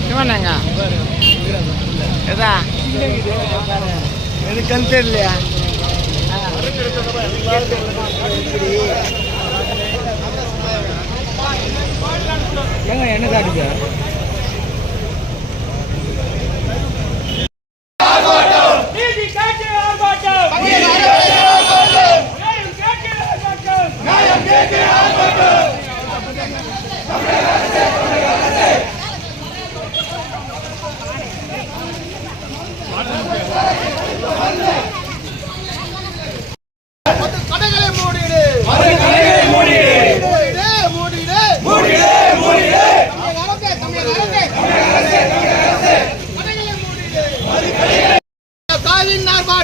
சிவனங்க எதா எனக்கு தெரியலையா? ஏங்க என்ன காட்டுங்க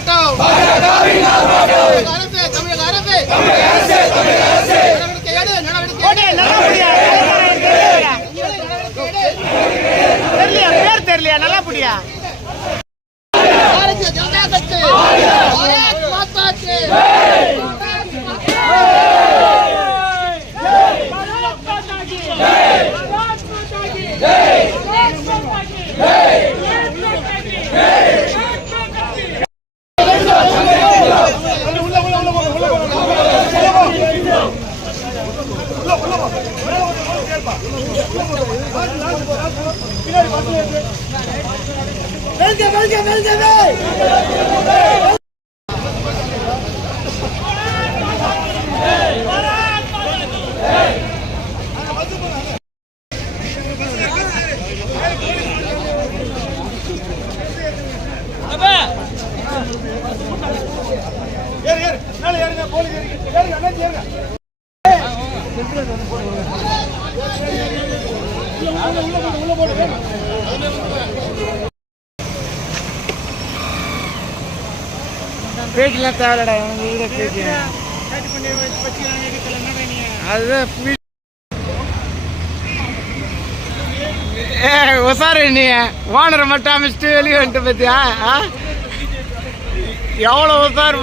ஆர்ப்பாட்டம். தமிழக அரசே, தமிழக அரசே. நடவடிக்கை எடு, நடவடிக்கை. தெரியலையா பேர் தெரியலையா நல்லா புடியா போலீஸ் ஏறுங்க ஏறுங்க. அண்ணாச்சி ஏறுங்க. பேட்டிலாம் தேவையில்லடா எனக்கு வீட பேட்டி அதுதான் ஏ உசாரு நீ ஓனரை மட்டும் அமைச்சிட்டு வெளியே வந்துட்டு பார்த்தியா ஆ? எவ்வளோ உசார்